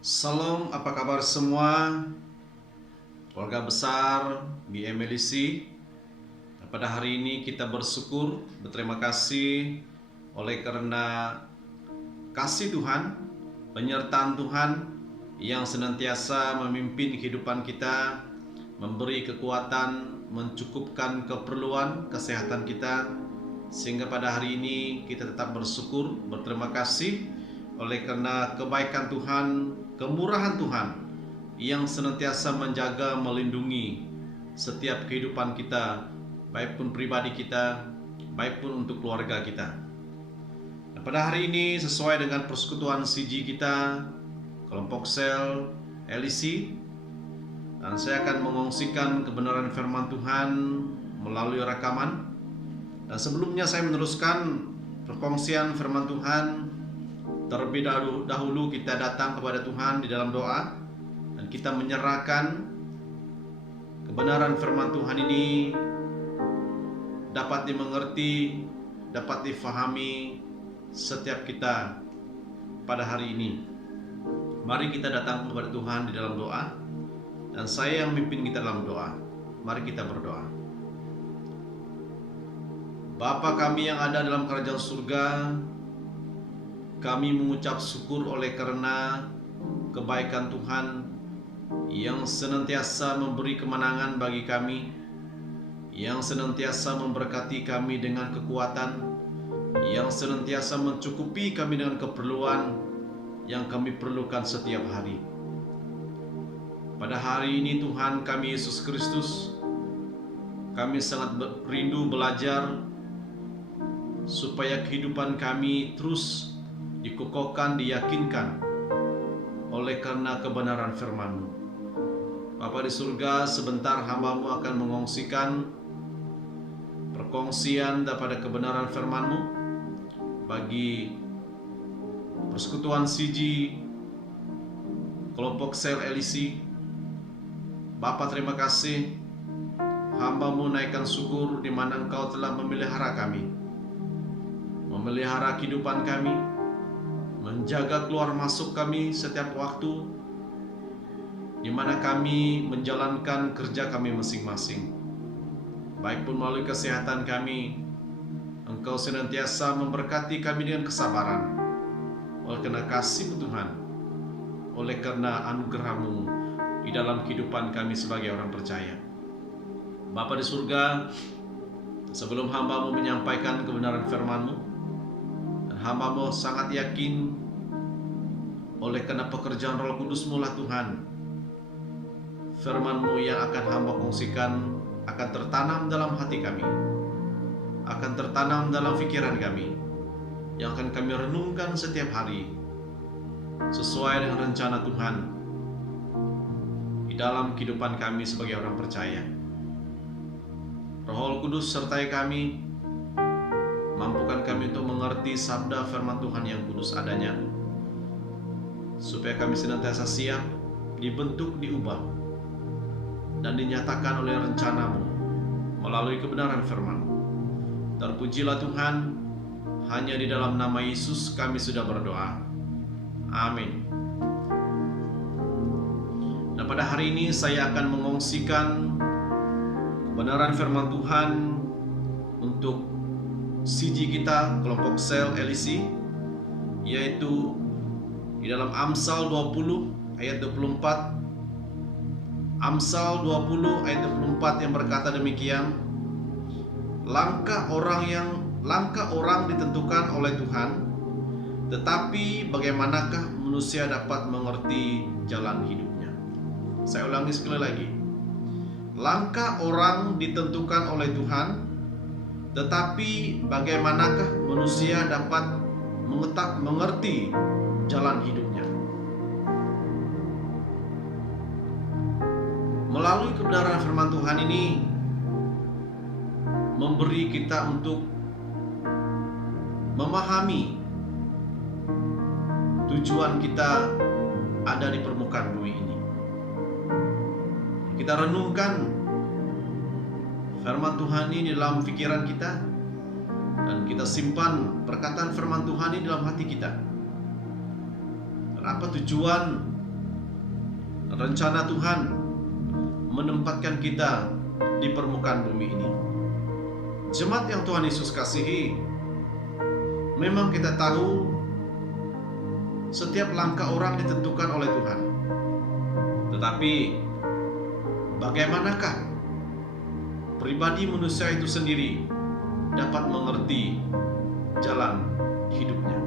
Salam, apa kabar semua? Keluarga besar BMLC. Pada hari ini kita bersyukur, berterima kasih oleh karena kasih Tuhan, penyertaan Tuhan yang senantiasa memimpin kehidupan kita, memberi kekuatan, mencukupkan keperluan kesehatan kita, sehingga pada hari ini kita tetap bersyukur, berterima kasih oleh karena kebaikan Tuhan, kemurahan Tuhan yang senantiasa menjaga, melindungi setiap kehidupan kita, baik pun pribadi kita, baik pun untuk keluarga kita. Nah, pada hari ini sesuai dengan persekutuan CG kita, kelompok sel LEC, dan saya akan mengongsikan kebenaran firman Tuhan melalui rekaman. Dan sebelumnya saya meneruskan perkongsian firman Tuhan. Terlebih dahulu kita datang kepada Tuhan di dalam doa, dan kita menyerahkan kebenaran firman Tuhan ini dapat dimengerti, dapat difahami setiap kita pada hari ini. Mari kita datang kepada Tuhan di dalam doa, dan saya yang memimpin kita dalam doa. Mari kita berdoa. Bapa kami yang ada dalam kerajaan surga, kami mengucap syukur oleh karena kebaikan Tuhan yang senantiasa memberi kemenangan bagi kami, yang senantiasa memberkati kami dengan kekuatan, yang senantiasa mencukupi kami dengan keperluan yang kami perlukan setiap hari. Pada hari ini Tuhan kami Yesus Kristus, kami sangat rindu belajar supaya kehidupan kami terus dikokohkan, diyakinkan oleh karena kebenaran firman-Mu. Bapa di surga, sebentar hamba-Mu akan mengongsikan perkongsian daripada kebenaran firman-Mu bagi persekutuan CG, kelompok sel LEC. Bapa, terima kasih, hamba-Mu naikkan syukur di mana Engkau telah memelihara kami, memelihara kehidupan kami, menjaga keluar masuk kami setiap waktu, di mana kami menjalankan kerja kami masing-masing. Baik pun melalui kesehatan kami, Engkau senantiasa memberkati kami dengan kesabaran, oleh karena kasih Tuhan, oleh karena anugerah-Mu di dalam kehidupan kami sebagai orang percaya. Bapa di surga, sebelum hamba-Mu menyampaikan kebenaran firman-Mu, hamba-Mu sangat yakin oleh karena pekerjaan Roh Kudus-Mu lah Tuhan, firman-Mu yang akan hamba kongsikan akan tertanam dalam hati kami, akan tertanam dalam pikiran kami, yang akan kami renungkan setiap hari sesuai dengan rencana Tuhan di dalam kehidupan kami sebagai orang percaya. Roh Kudus sertai kami, mampukan kami untuk mengerti sabda firman Tuhan yang kudus adanya, supaya kami senantiasa siap dibentuk, diubah, dan dinyatakan oleh rencana-Mu melalui kebenaran firman. Terpujilah Tuhan, hanya di dalam nama Yesus kami sudah berdoa. Amin. Nah, pada hari ini saya akan mengongsikan kebenaran firman Tuhan untuk CG kita, kelompok sel LEC, yaitu di dalam Amsal 20 ayat 24. Amsal 20 ayat 24 yang berkata demikian, langkah orang ditentukan oleh Tuhan, tetapi bagaimanakah manusia dapat mengerti jalan hidupnya? Saya ulangi sekali lagi. Langkah orang ditentukan oleh Tuhan, tetapi bagaimanakah manusia dapat mengerti jalan hidupnya? Melalui kebenaran firman Tuhan ini memberi kita untuk memahami tujuan kita ada di permukaan bumi ini. Kita renungkan firman Tuhan ini dalam pikiran kita, dan kita simpan perkataan firman Tuhan ini dalam hati kita. Dan apa tujuan rencana Tuhan menempatkan kita di permukaan bumi ini. Jemaat yang Tuhan Yesus kasihi, memang kita tahu setiap langkah orang ditentukan oleh Tuhan. Tetapi bagaimanakah pribadi manusia itu sendiri dapat mengerti jalan hidupnya?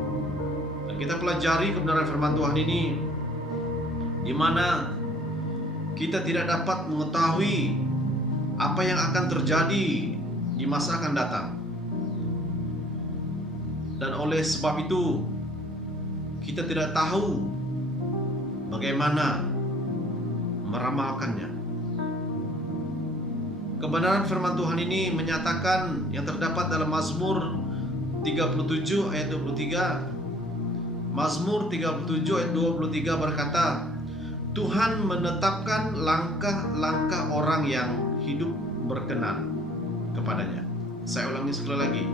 Dan kita pelajari kebenaran firman Tuhan ini, di mana kita tidak dapat mengetahui apa yang akan terjadi di masa akan datang. Dan oleh sebab itu, kita tidak tahu bagaimana meramalkannya. Kebenaran firman Tuhan ini menyatakan yang terdapat dalam Mazmur 37 ayat 23. Mazmur 37 ayat 23 berkata, Tuhan menetapkan langkah-langkah orang yang hidup berkenan kepadanya. Saya ulangi sekali lagi.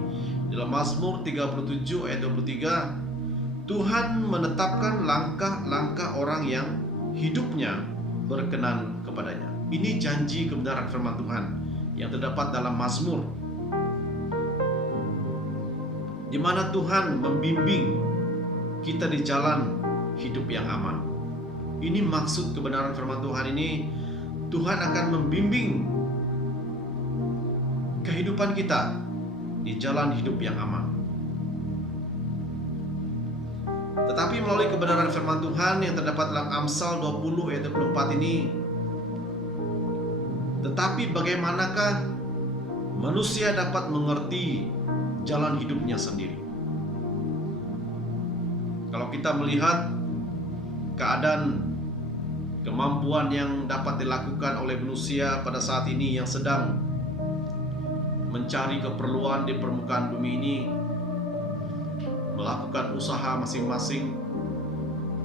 Dalam Mazmur 37 ayat 23, Tuhan menetapkan langkah-langkah orang yang hidupnya berkenan kepadanya. Ini janji kebenaran firman Tuhan yang terdapat dalam Mazmur, di mana Tuhan membimbing kita di jalan hidup yang aman. Ini maksud kebenaran firman Tuhan ini. Tuhan akan membimbing kehidupan kita di jalan hidup yang aman. Tetapi melalui kebenaran firman Tuhan yang terdapat dalam Amsal 20 ayat 24 ini, tetapi bagaimanakah manusia dapat mengerti jalan hidupnya sendiri? Kalau kita melihat keadaan kemampuan yang dapat dilakukan oleh manusia pada saat ini yang sedang mencari keperluan di permukaan bumi ini, melakukan usaha masing-masing,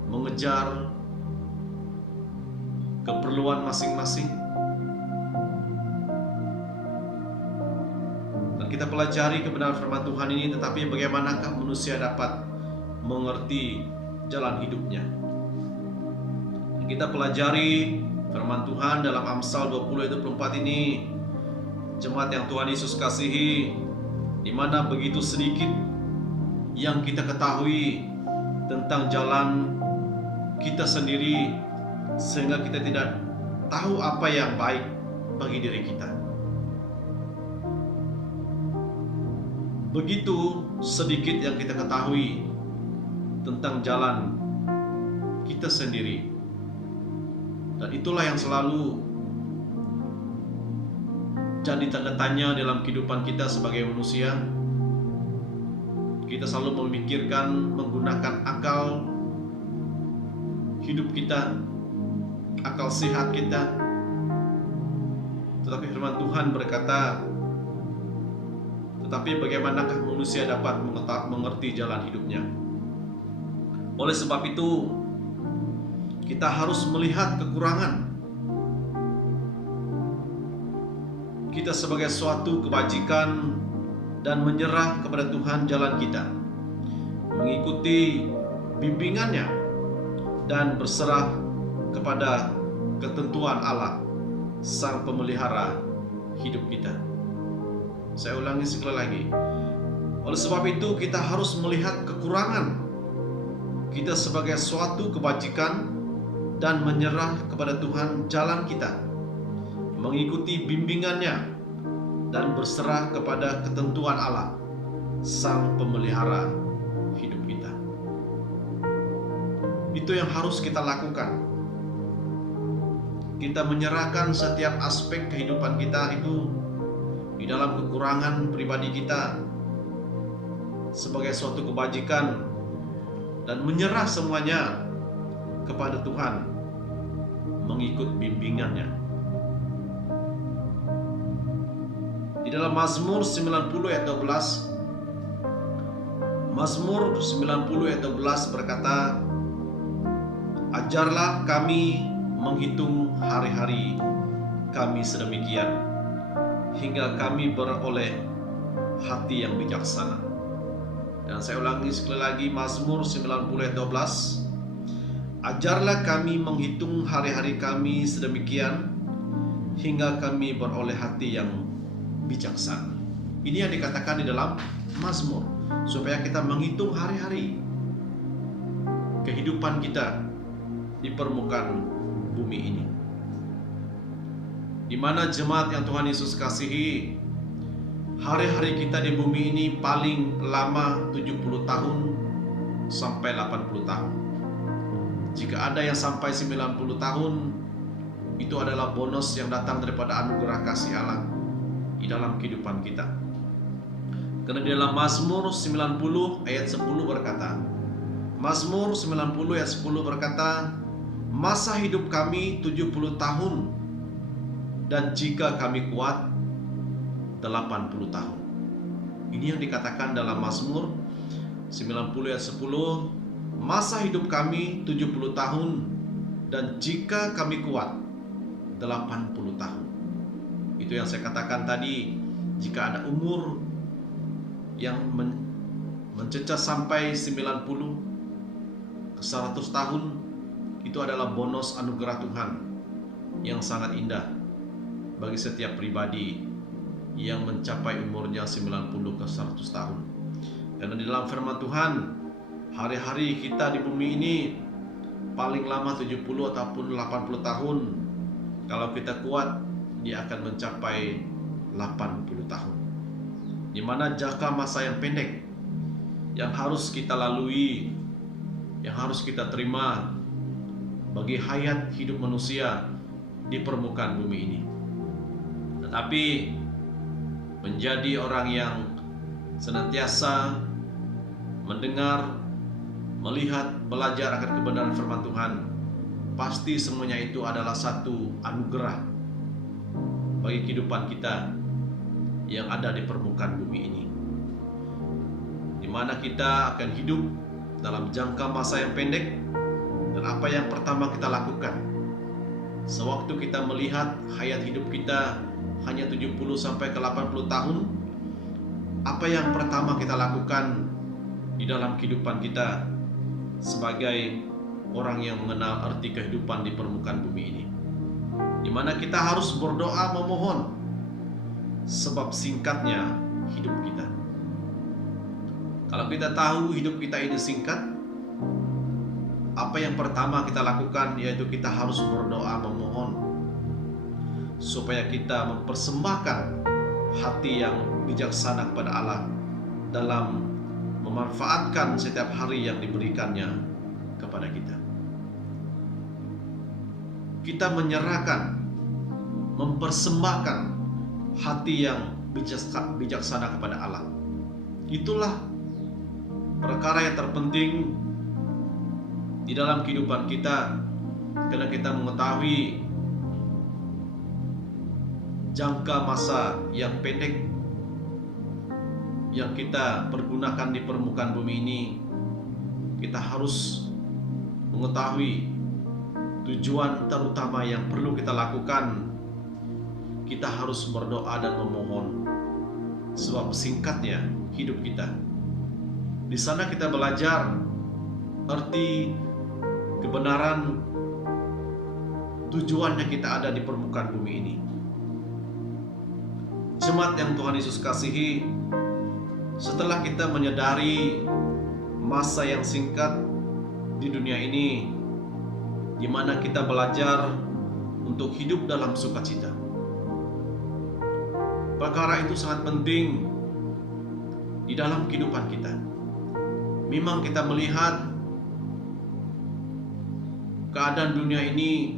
mengejar keperluan masing-masing. Dan kita pelajari kebenaran firman Tuhan ini, tetapi bagaimanakah manusia dapat mengerti jalan hidupnya? Kita pelajari firman Tuhan dalam Amsal 20 ayat 24 ini, jemaat yang Tuhan Yesus kasihi, di mana begitu sedikit yang kita ketahui tentang jalan kita sendiri, sehingga kita tidak tahu apa yang baik bagi diri kita. Begitu sedikit yang kita ketahui tentang jalan kita sendiri. Dan itulah yang selalu jadi tanda tanya dalam kehidupan kita sebagai manusia. Kita selalu memikirkan menggunakan akal hidup kita, akal sehat kita. Tetapi firman Tuhan berkata, tetapi bagaimanakah manusia dapat mengerti jalan hidupnya? Oleh sebab itu, kita harus melihat kekurangan kita sebagai suatu kebajikan dan menyerah kepada Tuhan jalan kita, mengikuti bimbingannya dan berserah kepada ketentuan Allah, Sang Pemelihara hidup kita. Saya ulangi sekali lagi. Oleh sebab itu, kita harus melihat kekurangan kita sebagai suatu kebajikan dan menyerah kepada Tuhan jalan kita, mengikuti bimbingannya dan berserah kepada ketentuan Allah, Sang Pemelihara hidup kita. Itu yang harus kita lakukan. Kita menyerahkan setiap aspek kehidupan kita itu di dalam kekurangan pribadi kita sebagai suatu kebajikan, dan menyerah semuanya kepada Tuhan, mengikut bimbingannya. Di dalam Mazmur 90 ayat 12, Mazmur 90 ayat 12 berkata, ajarlah kami menghitung hari-hari kami sedemikian, hingga kami beroleh hati yang bijaksana. Dan saya ulangi sekali lagi, Mazmur 90 ayat 12, Ajarlah kami menghitung hari-hari kami sedemikian hingga kami beroleh hati yang bijaksana. Ini yang dikatakan di dalam Mazmur, supaya kita menghitung hari-hari kehidupan kita di permukaan bumi ini. Di mana jemaat yang Tuhan Yesus kasihi, hari-hari kita di bumi ini paling lama 70 tahun sampai 80 tahun. Jika ada yang sampai 90 tahun, itu adalah bonus yang datang daripada anugerah kasih Allah di dalam kehidupan kita. Karena di dalam Mazmur 90 ayat 10 berkata, Mazmur 90 ayat 10 berkata, masa hidup kami 70 tahun, dan jika kami kuat 80 tahun. Ini yang dikatakan dalam Mazmur 90 ayat 10, masa hidup kami 70 tahun, dan jika kami kuat 80 tahun. Itu yang saya katakan tadi, jika ada umur yang mencecah sampai 90 ke 100 tahun, itu adalah bonus anugerah Tuhan yang sangat indah bagi setiap pribadi yang mencapai umurnya 90 ke 100 tahun. Karena di dalam firman Tuhan, hari-hari kita di bumi ini paling lama 70 ataupun 80 tahun. Kalau kita kuat, dia akan mencapai 80 tahun. Di mana jangka masa yang pendek yang harus kita lalui, yang harus kita terima bagi hayat hidup manusia di permukaan bumi ini. Tetapi menjadi orang yang senantiasa mendengar, melihat, belajar akan kebenaran firman Tuhan, pasti semuanya itu adalah satu anugerah bagi kehidupan kita yang ada di permukaan bumi ini, di mana kita akan hidup dalam jangka masa yang pendek. Dan apa yang pertama kita lakukan sewaktu kita melihat hayat hidup kita hanya 70 sampai ke 80 tahun, apa yang pertama kita lakukan di dalam kehidupan kita sebagai orang yang mengenal arti kehidupan di permukaan bumi ini, di mana kita harus berdoa memohon, sebab singkatnya hidup kita. Kalau kita tahu hidup kita ini singkat, apa yang pertama kita lakukan yaitu kita harus berdoa memohon supaya kita mempersembahkan hati yang bijaksana kepada Allah dalam memanfaatkan setiap hari yang diberikannya kepada kita. Kita menyerahkan, mempersembahkan hati yang bijaksana kepada Allah. Itulah perkara yang terpenting di dalam kehidupan kita, karena kita mengetahui jangka masa yang pendek yang kita pergunakan di permukaan bumi ini. Kita harus mengetahui tujuan terutama yang perlu kita lakukan. Kita harus berdoa dan memohon, sebab singkatnya hidup kita. Di sana kita belajar arti kebenaran tujuannya kita ada di permukaan bumi ini. Jemaat yang Tuhan Yesus kasihi, setelah kita menyadari masa yang singkat di dunia ini, di mana kita belajar untuk hidup dalam sukacita. Perkara itu sangat penting di dalam kehidupan kita. Memang kita melihat keadaan dunia ini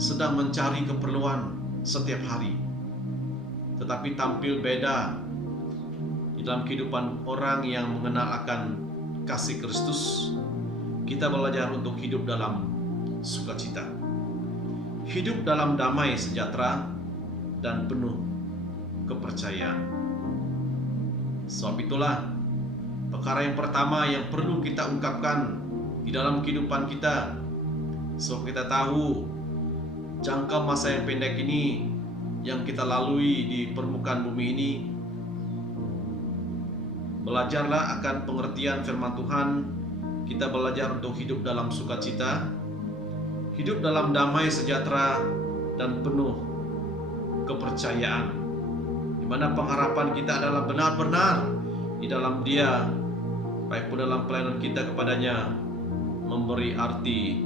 sedang mencari keperluan setiap hari, tetapi tampil beda di dalam kehidupan orang yang mengenal akan kasih Kristus. Kita belajar untuk hidup dalam sukacita, hidup dalam damai sejahtera dan penuh kepercayaan. Sebab itulah perkara yang pertama yang perlu kita ungkapkan di dalam kehidupan kita. Sebab kita tahu jangka masa yang pendek ini yang kita lalui di permukaan bumi ini. Belajarlah akan pengertian firman Tuhan. Kita belajar untuk hidup dalam sukacita, hidup dalam damai sejahtera dan penuh kepercayaan, di mana pengharapan kita adalah benar-benar di dalam Dia, baik pun dalam pelayanan kita kepadanya, memberi arti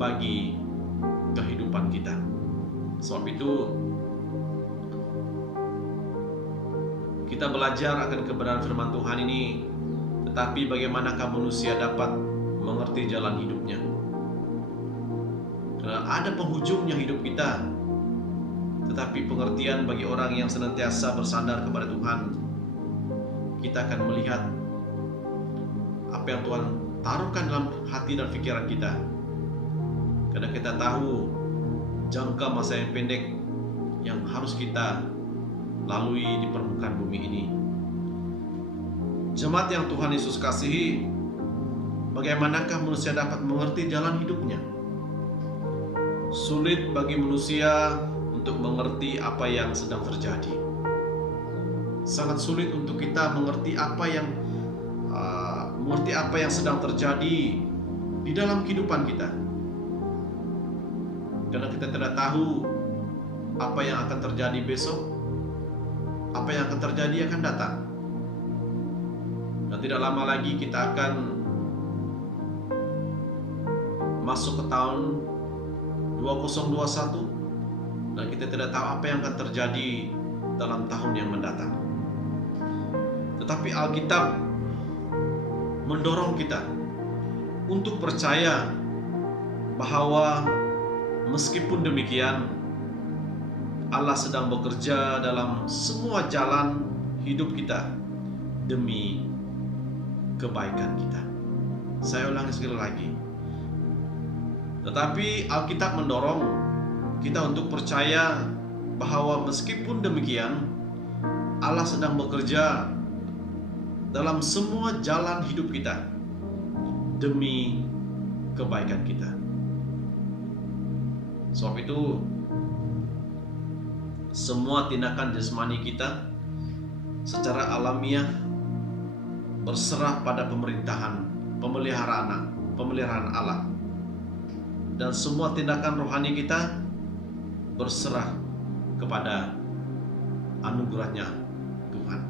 bagi kehidupan kita. Sebab itu kita belajar akan kebenaran firman Tuhan ini. Tetapi bagaimanakah manusia dapat mengerti jalan hidupnya? Karena ada penghujungnya hidup kita. Tetapi pengertian bagi orang yang senantiasa bersandar kepada Tuhan, kita akan melihat apa yang Tuhan taruhkan dalam hati dan pikiran kita. Karena kita tahu jangka masa yang pendek yang harus kita lalui di permukaan bumi ini. Jemaat yang Tuhan Yesus kasihi, bagaimanakah manusia dapat mengerti jalan hidupnya? Sulit bagi manusia untuk mengerti apa yang sedang terjadi. Sangat sulit untuk kita mengerti apa yang sedang terjadi di dalam kehidupan kita. Karena kita tidak tahu apa yang akan terjadi besok, apa yang akan terjadi akan datang. Dan tidak lama lagi kita akan masuk ke tahun 2021, dan kita tidak tahu apa yang akan terjadi dalam tahun yang mendatang. Tetapi Alkitab mendorong kita untuk percaya bahwa meskipun demikian, Allah sedang bekerja dalam semua jalan hidup kita demi kebaikan kita. Saya ulangi sekali lagi. Tetapi Alkitab mendorong kita untuk percaya bahwa meskipun demikian, Allah sedang bekerja dalam semua jalan hidup kita demi kebaikan kita. Sebab itu, semua tindakan jasmani kita secara alamiah berserah pada pemeliharaan Allah, dan semua tindakan rohani kita berserah kepada anugerahnya Tuhan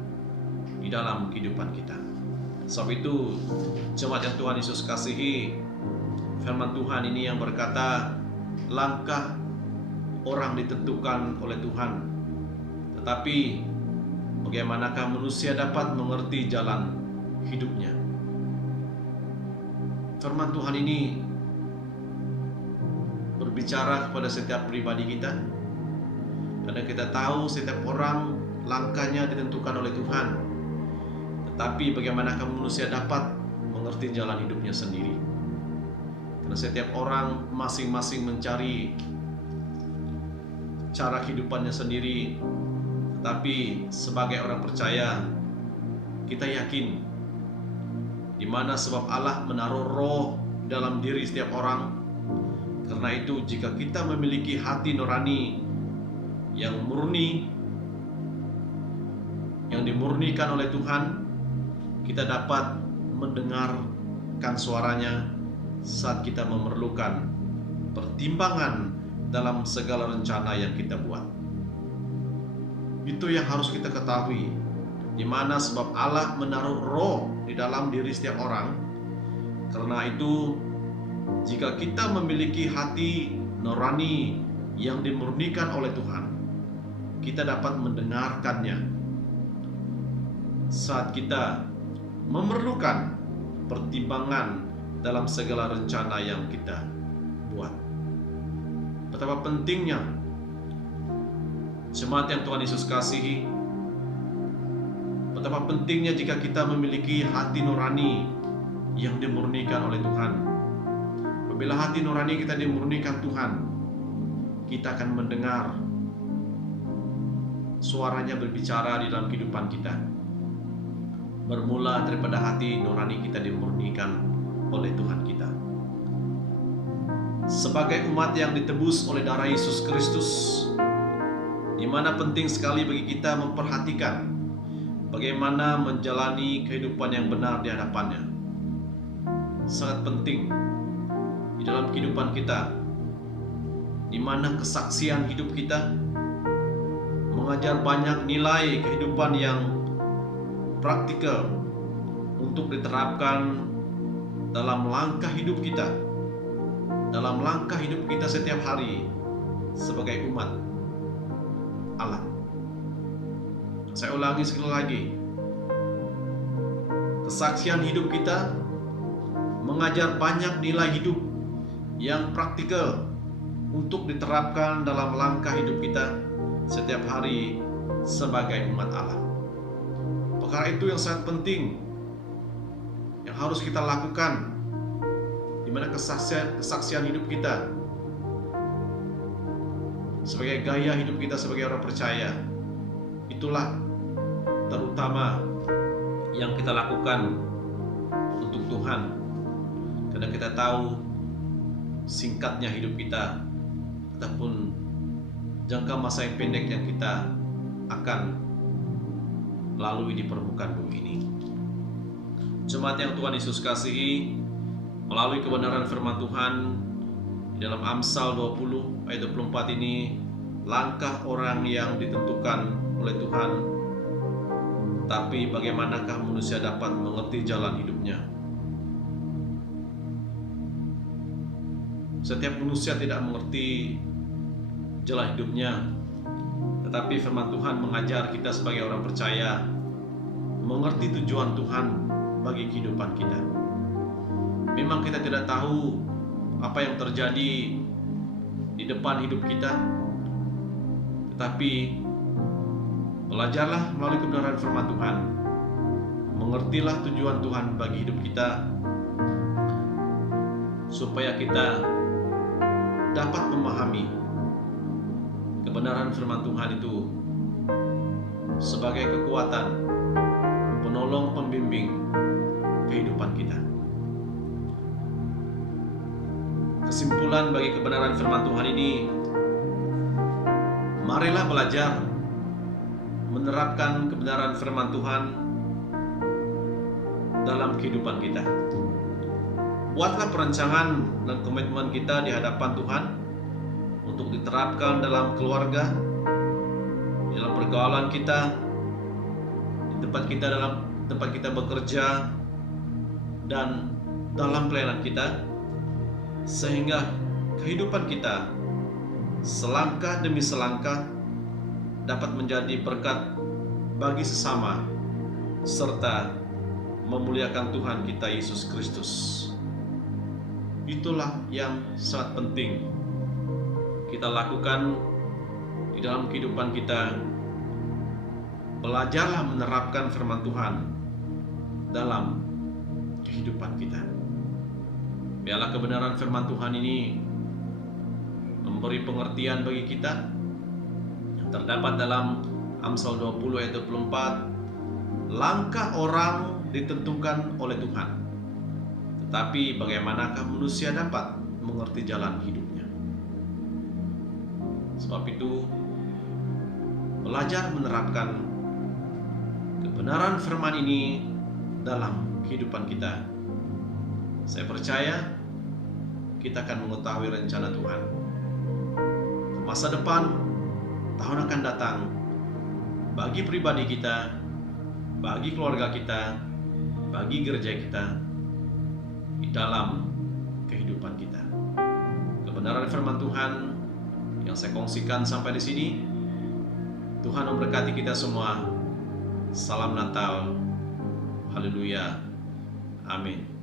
di dalam kehidupan kita. Sebab itu, jemaat yang Tuhan Yesus kasihi, firman Tuhan ini yang berkata, langkah orang ditentukan oleh Tuhan, tetapi bagaimanakah manusia dapat mengerti jalan hidupnya? Firman Tuhan ini berbicara kepada setiap pribadi kita, karena kita tahu setiap orang langkahnya ditentukan oleh Tuhan. Tetapi bagaimanakah manusia dapat mengerti jalan hidupnya sendiri? Karena setiap orang masing-masing mencari cara kehidupannya sendiri. Tetapi sebagai orang percaya, kita yakin di mana sebab Allah menaruh roh dalam diri setiap orang. Karena itu, jika kita memiliki hati nurani yang murni, yang dimurnikan oleh Tuhan, kita dapat mendengarkan suaranya saat kita memerlukan pertimbangan dalam segala rencana yang kita buat. Itu yang harus kita ketahui, di mana sebab Allah menaruh roh di dalam diri setiap orang. Karena itu, jika kita memiliki hati nurani yang dimurnikan oleh Tuhan, kita dapat mendengarkannya saat kita memerlukan pertimbangan dalam segala rencana yang kita buat. Betapa pentingnya, jemaat yang Tuhan Yesus kasihi, betapa pentingnya jika kita memiliki hati nurani yang dimurnikan oleh Tuhan. Apabila hati nurani kita dimurnikan Tuhan, kita akan mendengar suaranya berbicara di dalam kehidupan kita. Bermula daripada hati nurani kita dimurnikan oleh Tuhan kita. Sebagai umat yang ditebus oleh darah Yesus Kristus, di mana penting sekali bagi kita memperhatikan bagaimana menjalani kehidupan yang benar di hadapannya. Sangat penting di dalam kehidupan kita di mana kesaksian hidup kita mengajar banyak nilai kehidupan yang praktikal untuk diterapkan dalam langkah hidup kita, setiap hari sebagai umat Allah. Saya ulangi sekali lagi, kesaksian hidup kita mengajar banyak nilai hidup yang praktikal untuk diterapkan dalam langkah hidup kita setiap hari sebagai umat Allah. Perkara itu yang sangat penting yang harus kita lakukan, di mana kesaksian hidup kita sebagai gaya hidup kita sebagai orang percaya, itulah terutama yang kita lakukan untuk Tuhan, karena kita tahu singkatnya hidup kita ataupun jangka masa yang pendek yang kita akan lalui di permukaan bumi ini. Jemaat yang Tuhan Yesus kasihi, melalui kebenaran firman Tuhan di dalam Amsal 20 ayat 24 ini, langkah orang yang ditentukan oleh Tuhan, tapi bagaimanakah manusia dapat mengerti jalan hidupnya? Setiap manusia tidak mengerti jalan hidupnya, tetapi firman Tuhan mengajar kita sebagai orang percaya mengerti tujuan Tuhan bagi kehidupan kita. Memang kita tidak tahu apa yang terjadi di depan hidup kita, tetapi belajarlah melalui kebenaran firman Tuhan, mengertilah tujuan Tuhan bagi hidup kita, supaya kita dapat memahami kebenaran firman Tuhan itu sebagai kekuatan penolong pembimbing kehidupan kita. Kesimpulan bagi kebenaran firman Tuhan ini, marilah belajar menerapkan kebenaran firman Tuhan dalam kehidupan kita. Buatlah perancangan dan komitmen kita di hadapan Tuhan untuk diterapkan dalam keluarga, di dalam pergaulan kita, di dalam tempat kita bekerja, dan dalam pelayanan kita, sehingga kehidupan kita selangkah demi selangkah dapat menjadi berkat bagi sesama serta memuliakan Tuhan kita Yesus Kristus. Itulah yang sangat penting kita lakukan di dalam kehidupan kita. Belajarlah menerapkan firman Tuhan dalam kehidupan kita. Biarlah kebenaran firman Tuhan ini memberi pengertian bagi kita yang terdapat dalam Amsal 20 ayat 24. Langkah orang ditentukan oleh Tuhan, tetapi bagaimanakah manusia dapat mengerti jalan hidupnya? Sebab itu, belajar menerapkan kebenaran firman ini dalam kehidupan kita. Saya percaya kita akan mengetahui rencana Tuhan. Masa depan, tahun akan datang, bagi pribadi kita, bagi keluarga kita, bagi gereja kita, di dalam kehidupan kita. Kebenaran firman Tuhan yang saya kongsikan sampai di sini. Tuhan memberkati kita semua. Salam Natal. Haleluya. Amin.